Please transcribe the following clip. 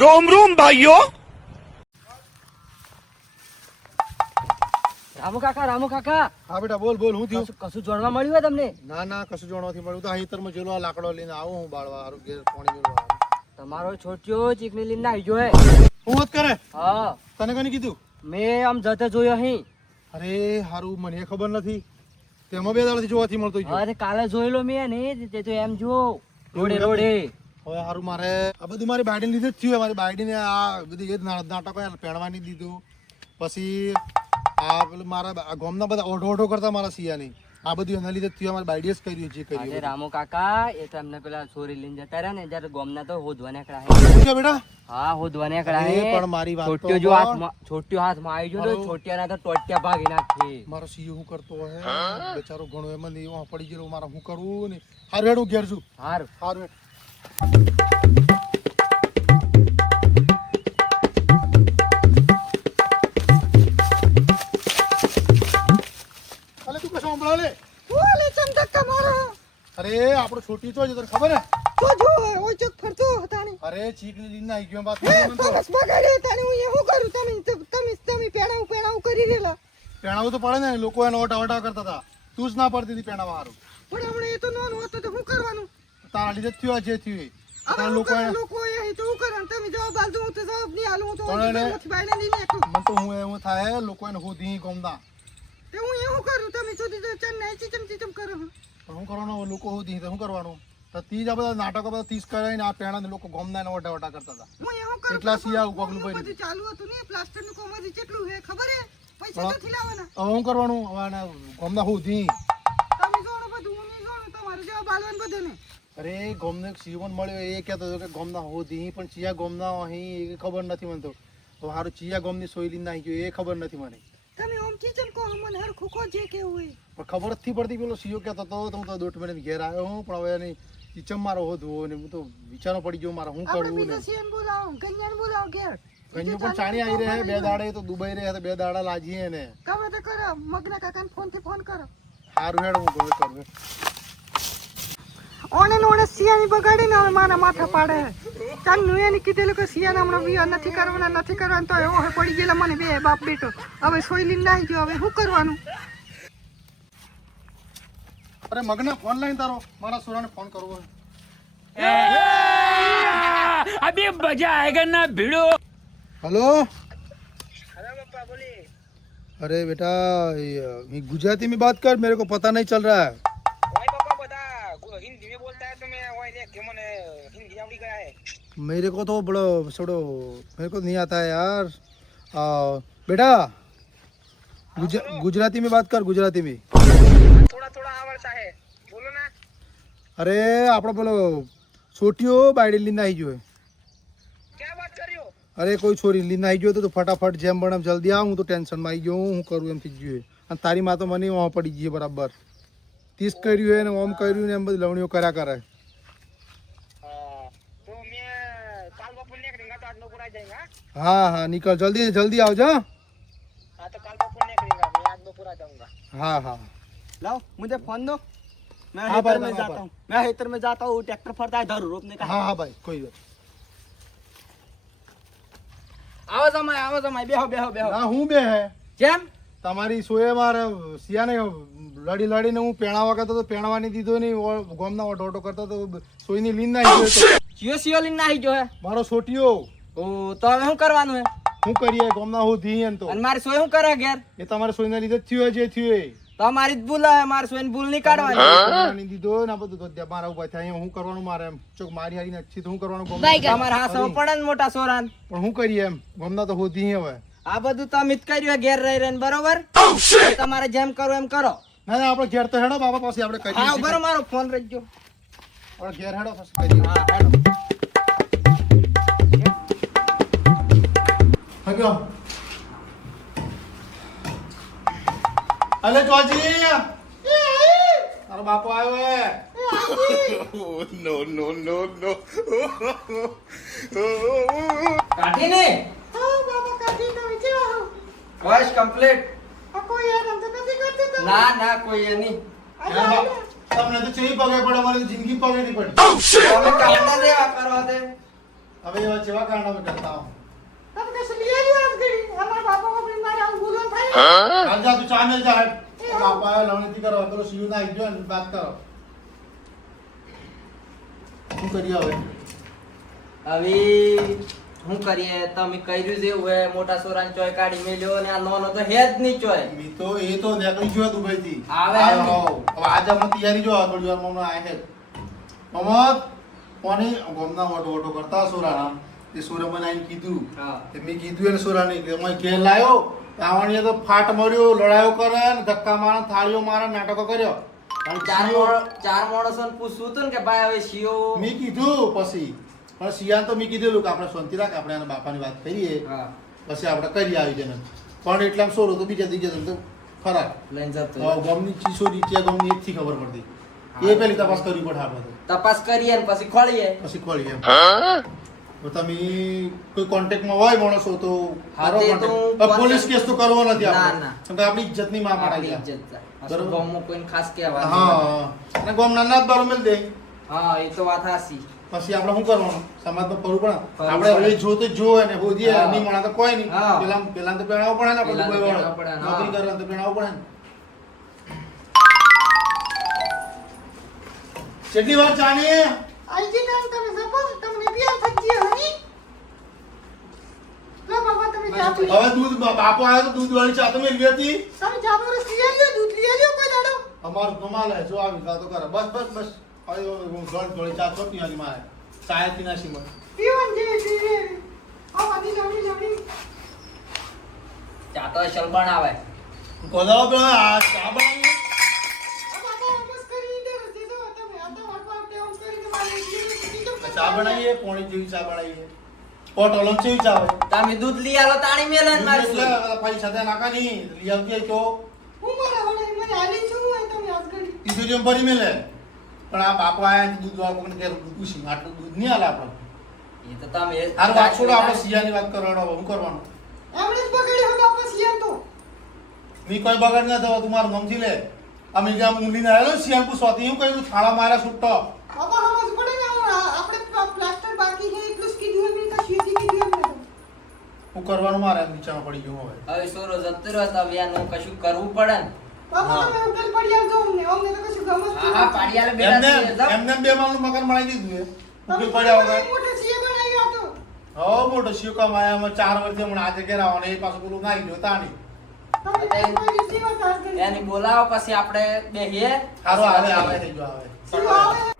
રોમ રોમ ભાઈઓ. રામુ કાકા રામુ કાકા. હા બેટા બોલ બોલ હું થયું? કશું જોણવા મળ્યું હોય તમને? ના ના કશું જોણવાથી મળ્યું. તો આ ખેતરમાં જેલો આ લાકડો લઈને આવું હું બાળવા હારું ઘેર પાણી મેળવા તમારો છોટ્યો ચીકની લઈને આવી જોય હું વાત કરે? હા. તને કને કીધું? મેં આમ જતે જોયો અહીં અરે હારું મને ખબર નથી. તેમાં બે દાડાથી જોવાથી મળતો અરે કાલે જોયેલો મેં ને તે તો એમ જો રોડે રોડે. હવે સારું મારે આ બધું મારી બાયડીને લીધે જ થયું. મારી બાયડીને આ બધી એ નાટકો પહેણવાની દીધું. પછી આ પેલું મારા ગોમના બધા ઓઢો ઓઢો કરતા મારા સિયાની આ બધું એના લીધે થયું. મારી બાયડીએ જ કર્યું છે કર્યું રામો કાકા એ તો એમને પેલા છોરી લઈને જતા રહ્યા ને જયારે ગોમના તો હોધવા નીકળ્યા બેટા? હા હોધવા નીકળ્યા પણ મારી વાત છોટ્યો જો હાથ હાથમાં હાથમાં આવી ગયો છોટિયાના તો ટોટિયા ભાગી નાખી. મારો સીયો હું કરતો હે બેચારો ઘણો એમાં નહીં પડી ગયો મારે હું કરવું ને? હારું હેડ હું ઘેર છું. હાર. હારું અરે આપણો છોટી તો તને ખબર હે? તો જો ઓય ચોક ફરતો તાણી. અરે ચીકની લીન આવી ગયો વાત હે કરી મને તો. ફરસ બગાડ્યો તાણી હું એ શું કરું? તમે તમે તમે પેણાવું પેણાવું કરી રહેલા. પેણાવું તો પડે ને લોકો એનો ઓટા ઓટા કરતા હતા. તું જ ના પડતી હતી પેણાવા હારું. પણ હમણાં એ તો નોન હોતો તો શું કરવાનું? તારા લીધે થયો છે થયો તારા લોકો કરે? લોકો એ તો કરવાનું તમે જવાબ આલજો હું તો જવાબ નહીં આલું હું તો ઘરમાંથી બહાર નહીં નીકળું મને તો હું એવું થાય લોકો એને હું ધી ગમતા. તે હું એ શું કરું? તમે તો ચન નહીં ચીચમ ચીચમ કરો. પણ શું કરવાનું લોકો હું ધી હું કરવાનું? તો તીજ આ બધા નાટકો બધા તીસ કરાવીને આ પેણા લોકો ગમના ને ઓટા ઓટા કરતા હતા. હું એ શું કરું? એટલા સિયા કોમનું ભર્યું. બધું ચાલુ હતું ને પ્લાસ્ટરનું કોમ હજી કેટલું હે ખબર હે પૈસા હા. નથી લાવવાના? હવે શું કરવાનું? હવે આના હું ધી. તમે જોણો બધું હું નહીં જોણું તમારે જવાબ આલવાનું બધું ને અરે ગોમને એક પણ મળ્યો એ કહેતો હતો કે ગોમના હો દી પણ ચિયા ગોમના અહીં એ ખબર નથી મને તો. હવે હારું ચિયા ગોમની સોયલી નાખી ગયો એ ખબર નથી મને. તમે ઓમ ચીચલ કો હમન હર ખુખો જે કે હોય. પણ ખબર નથી પડતી પેલો સીઓ કહેતો હતો તો હું તો દોઢ મહિને ઘેર આવ્યો હું પણ હવે એની ચીચમ મારો હોધવો ને હું તો વિચારો પડી ગયો મારે શું આપણે કરવું ને. સીએમ બોલાવો ગંજાને બોલાવો ઘેર. કંઈ પણ ચાણી આવી રહે બે દાડે તો દુબઈ રહે બે દાડા લાજીએ ને કામ તો કરો મગના કાકાને ફોનથી ફોન કરો. સારું હેડ હું ગમે કરું. ઓને ને ઓને સિયાની બગાડીને હવે મારા માથા પાડે ચાંદનું એને કીધેલું કે સિયાને હમણાં વિવાહ નથી કરવાના નથી કરવાના તો એવો હવે પડી ગયેલા મને બે બાપ બેટો હવે સોઈ લઈને નાહી ગયો હવે શું કરવાનું અરે મગના ફોન લાઈન તારો મારા સોરાને ફોન કરવો છે. अभी मजा आएगा ना भिड़ो हेलो अरे बेटा ये, ये गुजराती में बात कर मेरे को पता नहीं चल रहा है भाई पापा बता गु- हिंदी में बोलता है तो मैं वही देख के मैंने हिंदी आवड़ी गया है मेरे को तो बड़ो छोड़ो मेरे को नहीं आता है यार आ, बेटा गुज, गुजराती में बात कर गुजराती में थोड़ा थोड़ा आवड़ता है बोलो ना અરે આપણો પેલો છોટીઓ બાયડી લઈને આવી ગયો क्या बात कर रही हो અરે કોઈ છોરી લઈને આવી ગયો તો તું ફટાફટ જેમ બને એમ જલ્દી આવ હું તો ટેન્શનમાં આવી ગયો હું કરું એમ થઈ ગયું અને તારી માં તો મને ઓમ પડી ગઈ બરાબર તીસ કર્યું હે ને ઓમ કર્યું ને એમ બધી લવણીઓ કર્યા કરે हाँ, तो मैं काल बपुर निकलेगा तो आज नो पूरा जाएगा હા હા નીકળ જલ્દી જલ્દી આવજો હં? हाँ तो काल बपुर निकलेगा मैं आज नो पूरा जाऊंगा હા હા लाओ मुझे फोन दो मैं हाँ भाई, हेतर में हाँ जाता भाई। हूँ मैं हेतर में जाता हूँ ट्रैक्टर फरता है धरू रोपने का હા હા ભાઈ કોઈ વાત આવો જમાઈ આવો જમાઈ બેહો બેહો બેહો ના હું બે હે કેમ તમારી સોએ મારે સિયાને લડી લડીને હું પેણાવા કરતો તો પેણાવાની દીધો નહીં ગોમના ઓટો ઓટો કરતો તો સોયની લીન ના આવી ગયો ચિયો સિયો લીન નાખી ગયો હે? મારો સોટિયો ઓ તો હવે શું કરવાનું હે? શું કરીએ ગોમના હું ધી એમ તો. અને મારી સોય શું કરે ઘેર? એ તમારે સોયના લીધે જ થયું જે થયો હોય તો મારી જ ભૂલ હે મારી સોયની ભૂલ નહીં કાઢવાની. દીધો ને બધું તો મારા ઊભા થાય હું કરવાનું મારે એમ. ચોક મારી હારી નથી તો હું કરવાનું ગોમના. તમારે હા સૌ પડે ને મોટા સોરાન. પણ શું કરીએ એમ. ગોમના તો હોતી હવે. આ બધું તમે જ કર્યું ઘેર રહી રહીને બરોબર? તમારે જેમ કરો એમ કરો. હા આપણે ઘેર તો હેડો બાબા પાસે આપણે કહી હા ઉભરો મારો ફોન રેજો આપણે ઘેર હેડો પછી કહી હા હેડો. હગ્યો અલે ચોજી તારો બાપો આવ્યો હે. No no no complete. ના ના કોઈ એ નહીં. આજા, આજા. તમને તો ચેવી પગે પડે? અમારી જિંદગી પગે નહીં પડી. તમે કાંડા દેવા કરવા દે. હવે એવા જેવા મેં કરતા હું અમારા બાપા થાય? હાલ જા તું ચા મેલ જા. બાપા લવણીથી કરો પેલો સીયુ ના આવી ગયો ને વાત કરો. શું કરીએ હવે? હવે શું કરીએ? તમે કર્યું જ એવું હે? મોટા સોરાને ચોય કાઢી મેલ્યો અને આ નોનો તો હે જ નહીં ચોય. મી તો એ તો નીકળી ગયો દુબઈથી. આવે આવ્યો, હવે આજે અમે તૈયારી જો થોડી વાર મમ્મી આય હે મમ્મત કોની ગોમના ઓટો ઓટો કરતા સોરાના? તે સોરે મને આઈને કીધું. હા. તે મેં કીધું એને સોરાને કે અમે ઘેર લાયો. રાવણીએ તો ફાટ મર્યો લડાયો કરે ને ધક્કા મારે થાળીઓ મારે નાટકો કર્યો. ચાર શિયો- મોણ- ચાર પૂછવું હતું ને કે ભાઈ હવે શિયો? મેં કીધું પછી. પણ સિયાન તો મેં કીધેલું કે આપણે શાંતિ રાખ આપણે એના બાપાની વાત કરીએ. પછી આપણે કરી આવી જને પણ એટલા સોરો તો બીજા ત્રીજા તો ફરાર લઈને જતો હવે ગામની ચીસોરી ત્યાં ગામની એકથી ખબર પડતી. એ પેલી તપાસ કરવી પડે આપણે તપાસ કરીએ ને પછી ખોળીએ પછી ખોળીએ તમે કોઈ કોન્ટેક્ટમાં હોય માણસો તો હા, કરો તે તો contact. હું હવે પોલીસ કેસ તો કરવો નથી આપણે. આપણી ઇજ્જતની માં મારા ઇજ્જત. કોઈ બરોબર. કોઈને ખાસ કહેવાનું હા. નથી. અને ગામના ના જ દારૂ મેલ દે. હા એ તો વાત હાસી પછી આપણે શું કરવાનું? સમાજમાં ફરવું પણ આપણે હવે જો તો જો ને હોદીએ હા. નહીં મળે તો કોઈ નહીં. પેલા પેલા તો પહેણાવું પડે ને આપણે દુબઈ વાળો. નોકરી કરવા તો પહેણાવું પડે ને. કેટલી વાર ચાની આઈજી કામ તમે સપોઝ તમને બિયાર થઈ હની હવે દૂધ બાપો આવ્યો તો દૂધ વાળી ચા તમે લીધી હતી? તમે જાબો રસ લઈ દૂધ લઈ કોઈ દાડો? અમારું કમાલ હે જો આવી વાતો કરે. બસ બસ બસ. હું ગળ થોડી ચા ચોટી વાળી મારે. ચાયથી નાસી મળે પીવન જે પીવે આ વાદી લવણી લવણી ચા તો અસલ બનાવે. કોદાળો પેલો આ ચા બનાવી. કરી તો કરી ચા બનાવીએ પોણી જેવી ચા બનાવીએ. પોટ ઓલમ જેવી ચા હોય. તમે દૂધ લઈ આલો તાણી મેલે ને મારી પૈસા ત્યાં નાખા નહીં. લઈ આવતી તો. હું મારા વડે મને આલી છું હોય તમે આજ ઘડી? તિજોરીમાં ભરી મેલે. પણ આ બાપો આયા દૂધ વાળો કે દૂધ પૂછી આટલું દૂધ નહીં આલે આપણે એ તો તમે હારું વાત છોડો આપણે સિયાની વાત કરવાનો હવે હું કરવાનું? એમણે જ બગાડ્યો હતો આપણે સિયાન તો. મી કોઈ બગાડ ના થવા તું મારું નામથી લે. અમે જ્યાં મૂલીને આવેલો સિયાન પૂછવાથી હું કહ્યું થાળા માર્યા છૂટતો બાબા સમજ પડે ને આપણે પ્લાસ્ટર બાકી છે એટલું એમને તો શીથી કીધું હું કરવાનું મારે નીચામાં પડી ગયું હવે. હવે સોરો જતો રહ્યો તો હવે કશું કરવું પડે ને? હા. તમે હોટલ પડી આવજો અમને. અમને તો કશું ગમત હા હા પાડિયાલે બેઠા એમને છીએ, જાઓ. એમને બે માલનું મકાન બનાવી દીધું ઉકેલ પડ્યા વગર. મોટો સીએ બનાવ્યો હતો હો મોટો શિવ કમાયા અમે ચાર વર્ષથી હમણાં આજે ઘેર આવવાના એ પાછું પેલું નાઈ ગયો તાણી. એની બોલાવો પછી આપણે બેહીએ. સારું આવે આવે થઈ ગયો આવે